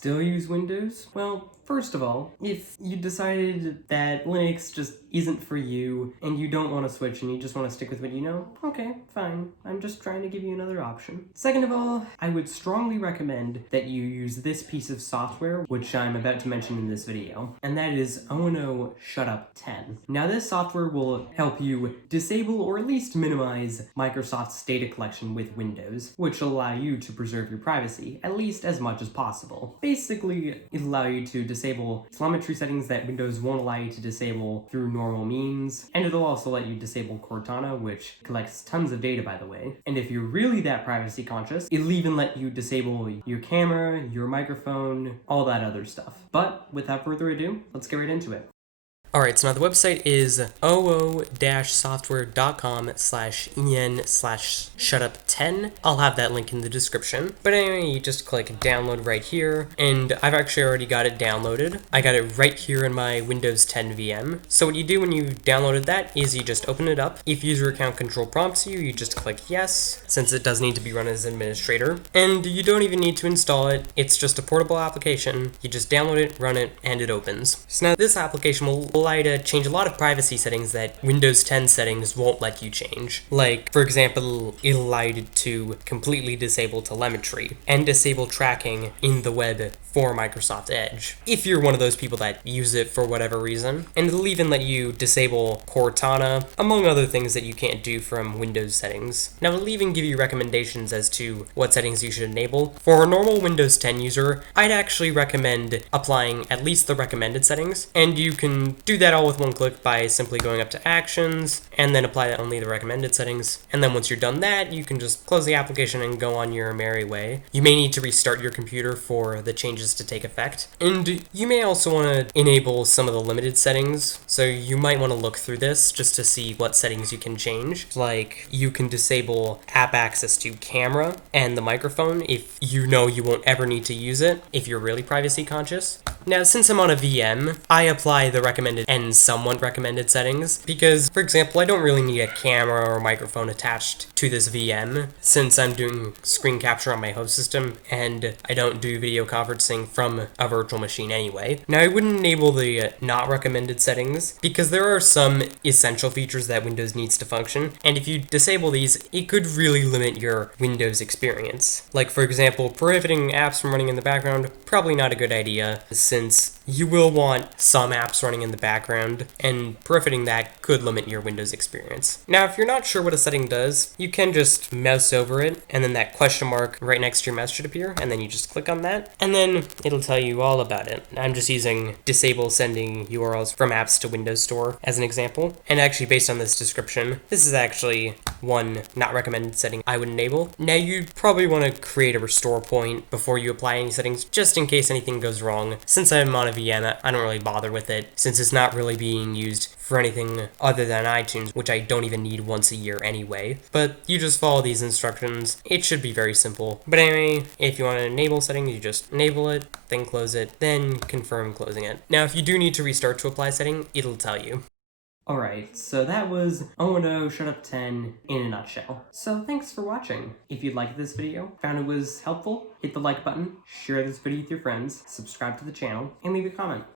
still use Windows? Well, first of all, if you decided that Linux just isn't for you and you don't want to switch and you just want to stick with what you know, okay, fine. I'm just trying to give you another option. Second of all, I would strongly recommend that you use this piece of software, which I'm about to mention in this video, and that is O&O Shut 10. Now this software will help you disable or at least minimize Microsoft's data collection with Windows, which will allow you to preserve your privacy, at least as much as possible. Basically, it'll allow you to disable telemetry settings that Windows won't allow you to disable through normal means, and it'll also let you disable Cortana, which collects tons of data, by the way. And if you're really that privacy conscious, it'll even let you disable your camera, your microphone, all that other stuff. But without further ado, let's get right into it. Alright, so now the website is oo-software.com/en/shutup10. I'll have that link in the description. But anyway, you just click download right here, and I've actually already got it downloaded. I got it right here in my Windows 10 VM. So what you do when you downloaded that is you just open it up. If user account control prompts you, you just click yes, since it does need to be run as administrator. And you don't even need to install it. It's just a portable application. You just download it, run it, and it opens. So now this application will allow you to change a lot of privacy settings that Windows 10 settings won't let you change. Like, for example, it'll allow you to completely disable telemetry and disable tracking in the web for Microsoft Edge, if you're one of those people that use it for whatever reason. And it'll even let you disable Cortana, among other things that you can't do from Windows settings. Now, it'll even give you recommendations as to what settings you should enable. For a normal Windows 10 user, I'd actually recommend applying at least the recommended settings, and you can do that all with one click by simply going up to Actions, and then apply only the recommended settings. And then once you're done that, you can just close the application and go on your merry way. You may need to restart your computer for the changes to take effect. And you may also want to enable some of the limited settings, so you might want to look through this just to see what settings you can change. Like, you can disable app access to camera and the microphone if you know you won't ever need to use it, if you're really privacy conscious. Now, since I'm on a VM, I apply the recommended and somewhat recommended settings because, for example, I don't really need a camera or microphone attached to this VM since I'm doing screen capture on my host system and I don't do video conferencing from a virtual machine anyway. Now, I wouldn't enable the not recommended settings because there are some essential features that Windows needs to function, and if you disable these, it could really limit your Windows experience. Like, for example, prohibiting apps from running in the background, probably not a good idea, since you will want some apps running in the background, and prohibiting that could limit your Windows experience. Now, if you're not sure what a setting does, you can just mouse over it, and then that question mark right next to your mouse should appear, and then you just click on that, and then it'll tell you all about it. I'm just using disable sending URLs from apps to Windows Store as an example, and actually based on this description, this is actually one not recommended setting I would enable. Now, you probably want to create a restore point before you apply any settings, just in case anything goes wrong. Since I'm on a VM, I don't really bother with it, since it's not really being used for anything other than iTunes, which I don't even need once a year anyway. But you just follow these instructions. It should be very simple. But anyway, if you want to enable settings, you just enable it, then close it, then confirm closing it. Now, if you do need to restart to apply setting, it'll tell you. Alright, so that was O&O Shut 10 in a nutshell. So thanks for watching. If you liked this video, found it was helpful, hit the like button, share this video with your friends, subscribe to the channel, and leave a comment.